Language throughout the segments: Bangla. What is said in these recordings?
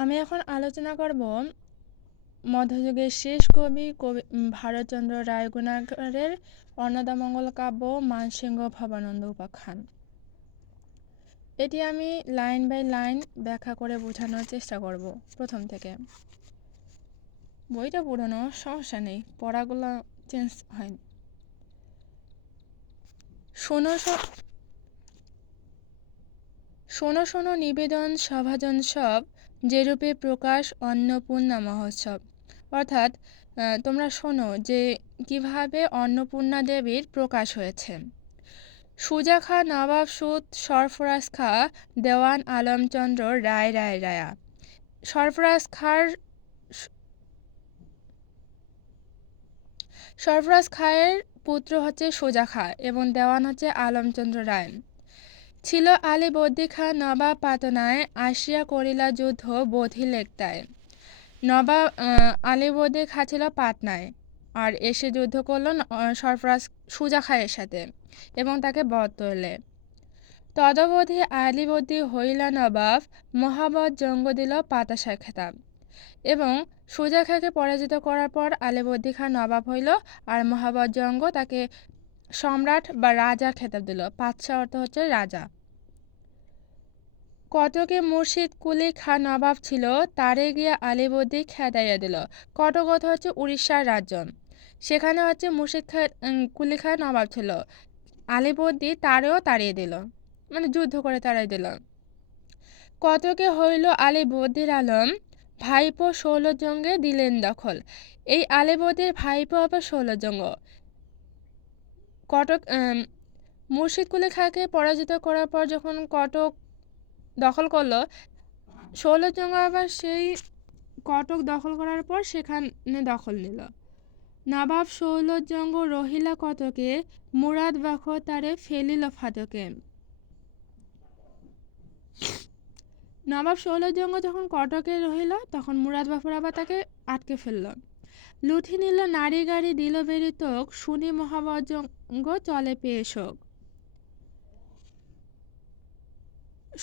আমি এখন আলোচনা করব মধ্যযুগের শেষ কবি ভারতচন্দ্র রায়গুণাকরের অন্নদামঙ্গল কাব্য মানসিংহ ভবানন্দ উপাখ্যান। এটি আমি লাইন বাই লাইন ব্যাখ্যা করে বোঝানোর চেষ্টা করব প্রথম থেকে। বইটা পুরনো, সমস্যা নেই, পড়াগুলো চেঞ্জ হয়নি। শোনো শোনো শোনো নিবেদন সভাজন সব, যেরূপে প্রকাশ অন্নপূর্ণা মহোৎসব। অর্থাৎ তোমরা শোনো যে কিভাবে অন্নপূর্ণা দেবীর প্রকাশ হয়েছে। সুজা খা, নবাব সুদ, সরফরাজ খা, দেওয়ান আলমচন্দ্র রায় রায় রায়া। সরফরাজ খায়ের পুত্র হচ্ছে সুজা খা এবং দেওয়ান হচ্ছে আলমচন্দ্র রায়। ছিল আলী বদ্দি খা নবাব পাটনায়, আসিয়া করিলা যুদ্ধ বধিল একতায়। নবাব আলী বদ্দি খা ছিল পাটনায় আর এসে যুদ্ধ করলো সরফরাজ সুজা খায়ের সাথে এবং তাকে বধ করলে। তদবধি আলী বদ্দি হইলা নবাব, মহাবত জঙ্গ দিল পাতাশার খেতাব। এবং সুজা খাকে পরাজিত করার পর আলী বদ্দি খা নবাব হইল আর মহাবত জঙ্গ তাকে সম্রাট বা রাজা খেতাব দিল। পাতশাহ অর্থ হচ্ছে রাজা। কটকে মুর্শিদ কুলি খা নবাব ছিল, তারে গিয়া আলীবর্দী খেদাইয়া দিল। কটক অর্থ হচ্ছে উড়িষ্যার রাজ্য। সেখানে হচ্ছে মুর্শিদ কুলি খা নবাব ছিল, আলীবর্দী তারেও তাড়িয়ে দিল, মানে যুদ্ধ করে তাড়াই দিল। কটকে হইল আলীবর্দীর আলম, ভাইপো ষোলজঙ্গে দিলেন দখল। এই আলীবর্দীর ভাইপো আবার ষোলজঙ্গ। কটক মুর্শিদ কুলি খাকে পরাজিত করার পর যখন কটক দখল করলো, ষোলজঙ্গ আবার সেই কটক দখল করার পর সেখানে দখল নিল। নবাব ষোলজঙ্গ রহিলা কটকে, মুরাদ বাখ তারে ফেলিল ফাটকে। নবাব ষোলজঙ্গ যখন কটকে রহিল তখন মুরাদ বাফর আবার তাকে আটকে ফেলল। লুঠি নিল নারী গাড়ি দিল বেরি তোক, শুনি মহাবজঙ্গ চলে পেয়ে শোক।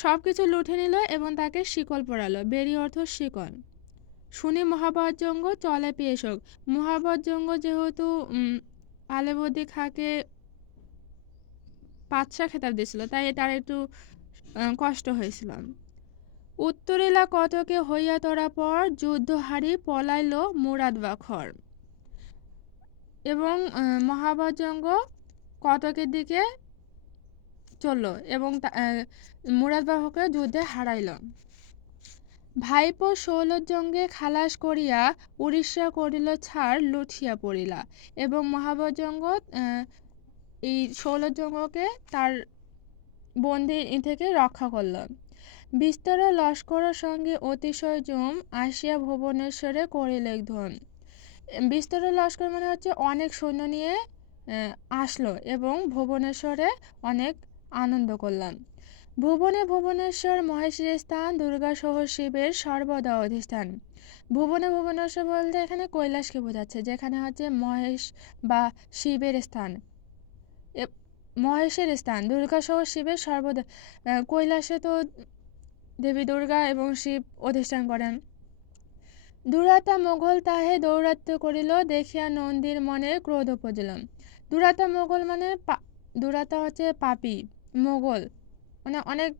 সবকিছু লুঠে নিল এবং তাকে শিকল পরালো। বেরি অর্থ শিকল। শুনি মহাবজঙ্গ চলে পেয়ে শোক। মহাবজঙ্গ যেহেতু আলীবর্দী খাকে পাতশাহ খেতাব দিয়েছিল তাই তার একটু কষ্ট হয়েছিল। উত্তরিলা কটকে হইয়া তোরা পর, যুদ্ধ হারি পলাইল মুরাদ বাখর। এবং মহাবজঙ্গ কটকের দিকে চলল এবং মুরাদ বাখরকে যুদ্ধে হারাইল। ভাইপো ষোলজঙ্গে খালাস করিয়া, উড়িষ্যা করিল ছাড় লুঠিয়া পড়িলা। এবং মহাবজঙ্গ এই ষোলজঙ্গকে তার বন্দি থেকে রক্ষা করল। বিস্তর লস্কর সঙ্গে অতিশয় জম, আসিয়া ভুবনেশ্বরে করিলে ধন। বিস্তর লস্কর মানে হচ্ছে অনেক সৈন্য নিয়ে আসলো এবং ভুবনেশ্বরে অনেক আনন্দ করলাম। ভুবনে ভুবনেশ্বর মহেশের স্থান, দুর্গা সহ শিবের সর্বদা অধিষ্ঠান। ভুবনে ভুবনেশ্বর বলতে এখানে কৈলাসকে বোঝাচ্ছে, যেখানে হচ্ছে মহেশ বা শিবের স্থান, মহেশের স্থান। দুর্গা সহ শিবের সর্বদা, কৈলাসে তো দেবী দুর্গা এবং শিব অধিষ্ঠান করেন। দুরাতা মোগল তাহে দৌরাত্ম্য করিল, দেখিয়া নন্দীর মনে ক্রোধ উপজিল। দুরাতা মোগল মানে দুরাতা হচ্ছে পাপী, মোগল মানে অনেক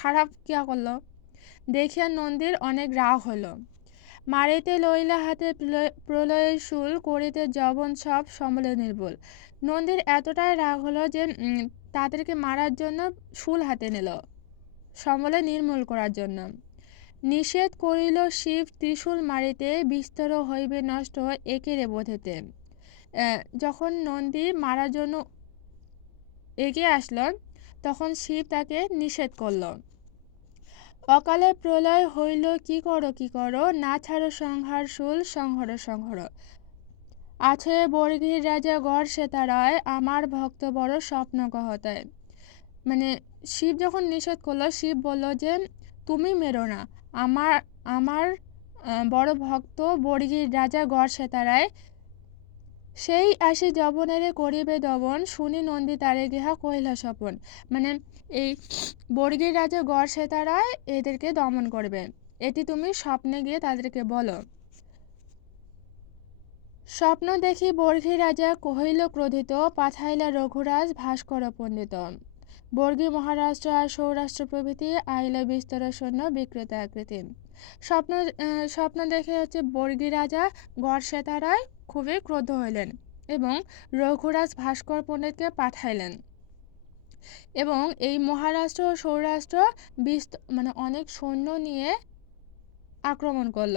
খারাপ কিয়া করলো। দেখিয়া নন্দীর অনেক রাগ হলো। মারিতে লইলা হাতে প্রলয়ের শুল, করিতে যবন সব সমলে নির্বল। নন্দীর এতটাই রাগ হলো যে তাদেরকে মারার জন্য শুল হাতে নিল, সমলে নির্মূল করার জন্য। নিষেধ করিল শিব ত্রিশূল মারিতে, বিস্তর হইবে নষ্ট একেরে বোধেতে। যখন নন্দী মারার জন্য এগিয়ে আসলো তখন শিব তাকে নিষেধ করল। অকালে প্রলয় হইল কি করো, না ছাড়ো সংহার শুল সংহর সংহর। আছে বর্গীর রাজা গড় সেতারায়, আমার ভক্ত বড় স্বপ্ন কহতায়। মানে শিব যখন নিষেধ করলো, শিব বলল যে তুমি মেরো না, আমার বড় ভক্ত বর্গীর রাজা গড় সেতারায় সেই আসি যবনেরে করিবে দমন, শুনি নন্দী তারে গেহা কহিলা স্বপন। মানে এই বর্গীর রাজা গড় সেতারায় এদেরকে দমন করবে, এটি তুমি স্বপ্নে গিয়ে তাদেরকে বলো। স্বপ্ন দেখি বর্গী রাজা কহিল ক্রোধিত, পাঠাইলা রঘুরাজ ভাস্কর পণ্ডিত। বর্গী মহারাষ্ট্র আর সৌরাষ্ট্র প্রভৃতি আইলা বিস্তর সৈন্য বিকৃত আকৃতি। স্বপ্ন স্বপ্ন দেখে হচ্ছে বর্গী রাজা গড় সেতারায় খুবই ক্রোধ হইলেন এবং রঘুরাজ ভাস্কর পণ্ডিতকে পাঠাইলেন এবং এই মহারাষ্ট্র ও সৌরাষ্ট্র মানে অনেক সৈন্য নিয়ে আক্রমণ করল।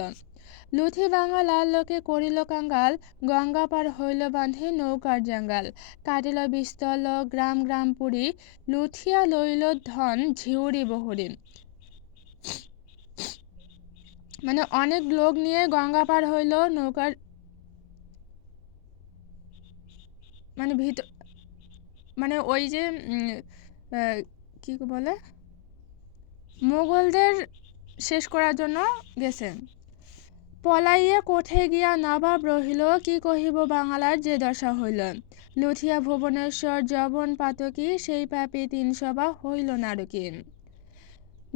লুথি ভাঙা লাল লোকে করিল কাঙ্গাল, গঙ্গা পার হইল বাঁধি নৌকার জাঙ্গাল। কাটিল বিস্তল গ্রাম গ্রাম পুরী, লুথিয়া লইল ধন ঝিউরি বহুরি। মানে অনেক লোক নিয়ে গঙ্গা পার হইল নৌকার মানে ভিতর মানে ওই যে কি বলে মোগলদের শেষ করার জন্য গেছে। পলাইয়া কোঠে গিয়া নবাব রহিল, কি কহিব বাঙালার যে দশা হইল। লুথিয়া ভুবনেশ্বর যবন পাতকী, সেই পাপী ৩০০ হইল নারকী।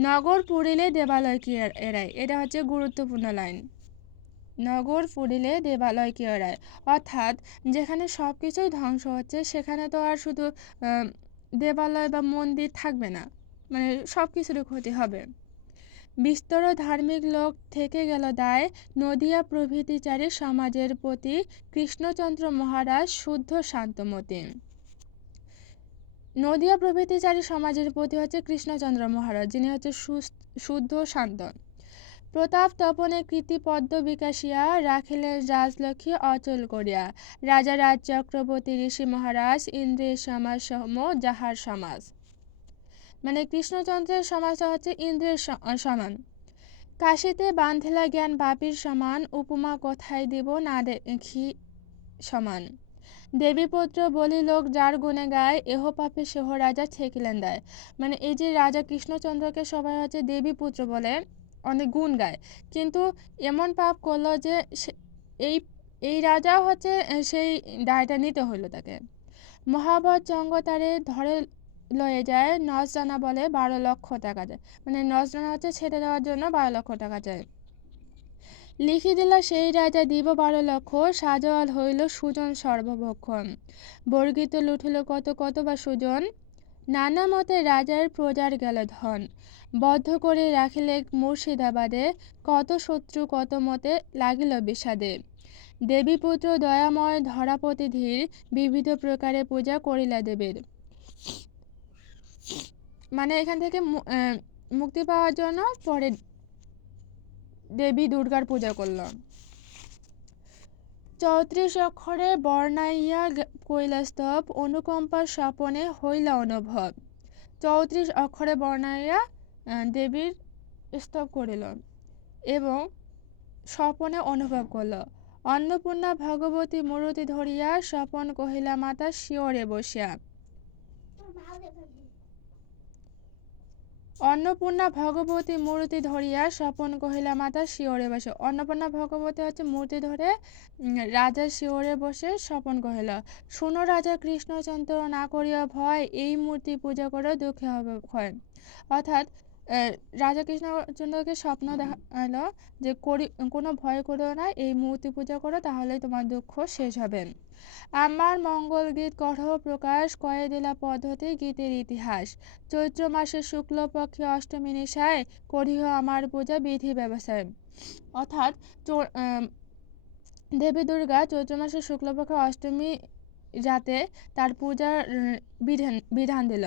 নগর পুরিলে দেবালয় কি এড়ায়, এটা হচ্ছে গুরুত্বপূর্ণ লাইন। নগর পুরিলে দেবালয় কি এড়ায়, অর্থাৎ যেখানে সব কিছুই ধ্বংস হচ্ছে সেখানে তো আর শুধু দেবালয় বা মন্দির থাকবে না, মানে সব কিছুরই ক্ষতি হবে। বিস্তর ধার্মিক লোক থেকে গেল দায়, নদিয়া প্রভৃতিচারী সমাজের প্রতি, কৃষ্ণচন্দ্র মহারাজ শুদ্ধ শান্তমতি। নদিয়া প্রভৃতিচারী সমাজের প্রতি হচ্ছে কৃষ্ণচন্দ্র মহারাজ, যিনি হচ্ছে শুদ্ধ শান্ত। প্রতাপ তপনে কৃতি পদ্ম বিকাশিয়া, রাখিলেন রাজলক্ষ্মী অচল করিয়া। রাজা রাজ চক্রবর্তী ঋষি মহারাজ, ইন্দ্রের সমাজ সম যাহার সমাজ। মানে কৃষ্ণচন্দ্রের সমাজটা হচ্ছে ইন্দ্রের সমান। কাশিতে বান্ধিলা জ্ঞান বাপির সমান, উপমা কোথায় দিব না দেখি সমান। দেবীপুত্র বলি লোক যার গুণে গায়, এহ পাপে সেহ রাজা ছেকিলেন দায়। মানে এই যে রাজা কৃষ্ণচন্দ্রকে সবাই হচ্ছে দেবীপুত্র বলে, অনেক গুণ গায়, কিন্তু এমন পাপ করলো যে এই এই রাজা হচ্ছে সেই দায়টা নিতে হইলো তাকে। মহাবত চঙ্গ তারে ধরে লয়ে যায়, নজরানা বলে 12 লক্ষ টাকা যায়। মানে নজরানা হচ্ছে ছেড়ে দেওয়ার জন্য 12 লক্ষ টাকা চায়। লিখি দিল সেই রাজা দিব 12 লক্ষ, সাজওয়াল হইল সুজন সর্বভক্ষণ। বর্গিত লুঠিল কত কত বা সুজন, নানা মতে রাজার প্রজার গেল ধন। বদ্ধ করে রাখিলে মুর্শিদাবাদে, কত শত্রু কত মতে লাগিল বিষাদে। দেবীপুত্র দয়াময় ধরাপতি ধীর, বিবিধ প্রকারে পূজা করিলা দেবীর। মানে এখান থেকে মুক্তি পাওয়ার জন্য পরে দেবী দুর্গার পূজা করল। 34 অক্ষরে বর্ণাইয়া কৈলাস্তব, অনুকম্পার স্বপনে হইলা অনুভব। 34 অক্ষরে বর্ণাইয়া দেবীর স্তব করিল এবং স্বপনে অনুভব করল। অন্নপূর্ণা ভগবতী মূর্তি ধরিয়া, স্বপন কহিলা মাতা শিওরে বসিয়া। অন্নপূর্ণা ভগবতী মূর্তি ধরিয়া, স্বপন কহিলা মাতা শিওরে বসে। অন্নপূর্ণা ভগবতী হচ্ছে মূর্তি ধরে রাজা শিওরে বসে স্বপন কহিল, শুনো রাজা কৃষ্ণচন্দ্র না করিয়া ভয়, এই মূর্তি পূজা করে দুঃখে হবে ক্ষয়। অর্থাৎ রাজা কৃষ্ণচন্দ্রকে স্বপ্ন দেখালো যে কোনো ভয় করো না, এই মূর্তি পূজা করো, তাহলেই তোমার দুঃখ শেষ হবে। আমার মঙ্গল গীত কঠো প্রকাশ, কয়ে দিলা পদ্ধতি গীতের ইতিহাস। চৈত্র মাসের শুক্লপক্ষে অষ্টমী নিশায়, করিহ আমার পূজা বিধি ব্যবসায়। অর্থাৎ দেবী দুর্গা চৈত্র মাসের শুক্লপক্ষে অষ্টমী রাতে তার পূজার বিধান দিল।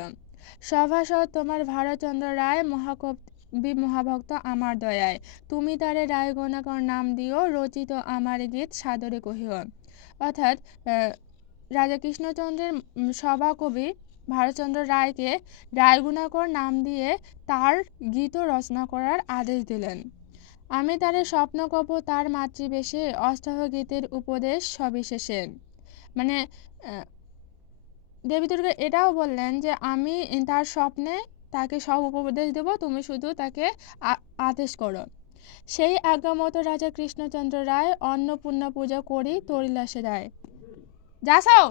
সভাসদ তোমার ভারতচন্দ্র রায়, মহাকবি মহাভক্ত আমার দয়ায়। তুমি তারে রায় গণাকর নাম দিও, রচিত আমার গীত সাদরে কহিও। অর্থাৎ রাজা কৃষ্ণচন্দ্রের সভাকবি ভারতচন্দ্র রায়কে রায়গুণাকর নাম দিয়ে তার গীত রচনা করার আদেশ দিলেন। আমি তারে স্বপ্ন কব তার মাতৃবেশে, অষ্টাহ গীতের উপদেশ সবিশেষে। মানে দেবী দুর্গা এটাও বললেন যে আমি তার স্বপ্নে তাকে সব উপদেশ দেব, তুমি শুধু তাকে আদেশ করো। সেই আজ্ঞা মতো রাজা কৃষ্ণচন্দ্র রায়, অন্নপূর্ণা পূজা করি তরিলা সে দায়। যাসাও।